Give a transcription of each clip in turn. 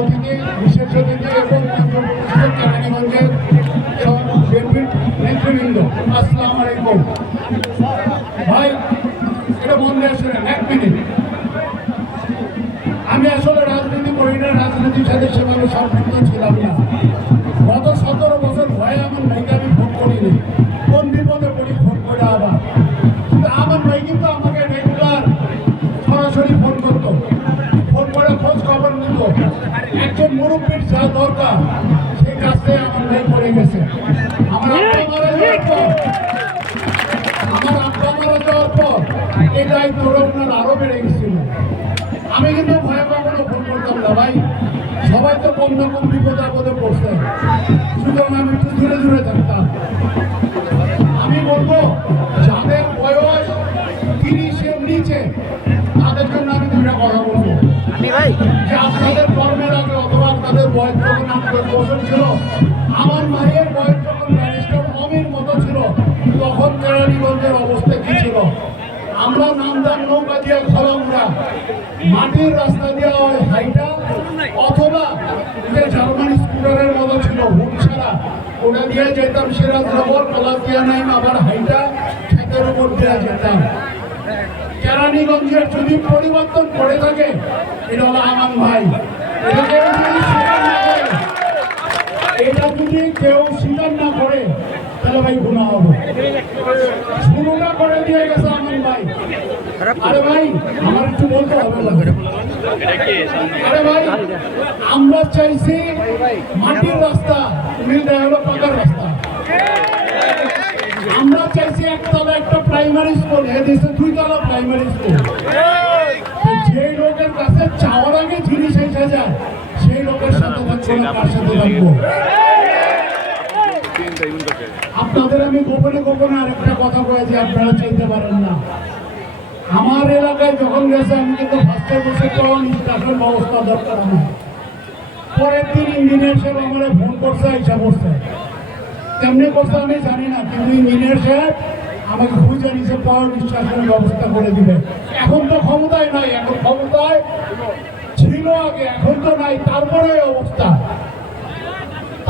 অতিথি বিশেষ অতিথি এবং কেরানীগঞ্জের নেতৃবৃন্দ আসসালাম আলাইকুম। ভাই, এটা মন দিয়ে এক মিনিট। আমি আসলে রাজনীতি করি না, রাজনীতির সাথে সেভাবে সম্পৃক্ত ছিলাম না। গত মুরব্বীর যা দরকার। সেই কাজটাই আমার ভাই করে গেছে। আমার আব্বা মারা পর আমার আব্বা মারা যাওয়ার পর এই দায়িত্ব রোগনার আরও বেড়ে গেছিল। আমি কিন্তু ভয় কখনো ভুল করতাম না ভাই। সবাই তো কম না কম বিপদ আপদে পড়ছে। সুতরাং আমি একটু দূরে দূরে থাকতাম। আমার মায়ের বয়স যখন ব্যারিস্টার অমির মতো ছিল, তখন কেরানীগঞ্জের অবস্থা কি ছিল? আমরা নামদাম নৌকা দিয়ে খলমরা মাটির রাস্তা দিয়ে ওই হাইটা, অথবা যে জার্মানি স্কুটারের মতো ছিল হুট ছাড়া, ওটা দিয়ে যেতাম সিরাজনগর কলাতিয়া নাইম আবার হাইটা খেতের উপর দেওয়া যেতাম। কেরানীগঞ্জের যদি পরিবর্তন করে থাকে, এটা হলো আমার ভাই এটা কেউ যদি স্বীকার না করে এটা যদি কেউ স্বীকার না করে তাহলে ভাই গুণা হবে। শুরুটা করে দিয়ে গেছে আমার ভাই। আরে ভাই, আমার একটু বলতে হবে। আরে ভাই, আমরা চাইছি মাটির রাস্তা মিলটা হলো পাকার রাস্তা। আমরা চাইছি একতলা একটা প্রাইমারি স্কুল এ দেশে দুইতলা প্রাইমারি স্কুল যে লোকের কাছে চাওয়ার আগে জিনিস এসে যায়, সেই লোকের সাথে থাকব তার সাথে থাকব। আপনাদের আমি গোপনে গোপনে আরেকটা কথা কয়েছি আপনারা চাইতে পারেন না। আমার এলাকায় যখন গেছে, আমি কিন্তু ফার্স্টে বসে কোনো নিষ্কাশন ব্যবস্থা দরকার আমার পরের দিন ইঞ্জিনিয়ার সাহেব আমার ফোন করছে, আইসা করছে কেমনি করছে আমি জানি না, কিন্তু ইঞ্জিনিয়ার সাহেব আমাকে খুঁজে নিচে পাওয়ার নিষ্কাশনের ব্যবস্থা করে দিবে। এখন তো ক্ষমতায় নাই, এখন ক্ষমতায় ছিল আগে, এখন তো নাই, তারপরে অবস্থা।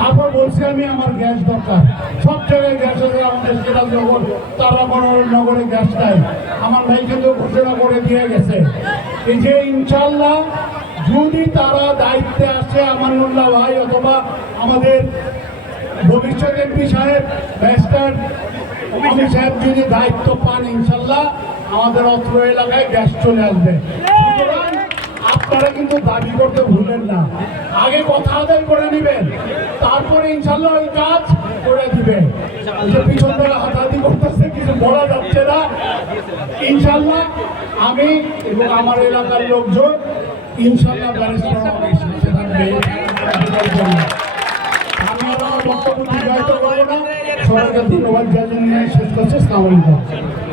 তারপর বলছি আমি, আমার গ্যাস দরকার। সব জায়গায় গ্যাস আছে নগরে গ্যাস নাই। আমার ভাই কিন্তু ঘোষণা করে দিয়ে গেছে। এই যে ইনশাল্লাহ যদি তারা দায়িত্বে আসে, আমার আমানুল্লাহ ভাই অথবা আমাদের ভবিষ্যৎ এমপি সাহেব, ব্যারিস্টার অমি সাহেব যদি দায়িত্ব পান ইনশাল্লাহ আমাদের অত্র এলাকায় গ্যাস চলে আসবে। আপনারা কিন্তু দাবি করতে ভুলেন না। আগে কথা আদায় করে নেবেন, তারপরে ইনশাল্লাহ ওই কাজ করে দিবেন। পিছন থেকে হাতাহাতি করতেছে, কিছু বলা যাচ্ছে না। ইনশাল্লাহ আমি এবং আমার এলাকার লোকজন ইনশাল্লাহ ব্যারিস্টার ধন্যবাদ জানিয়ে শেষ করছি। সালামালাইকুম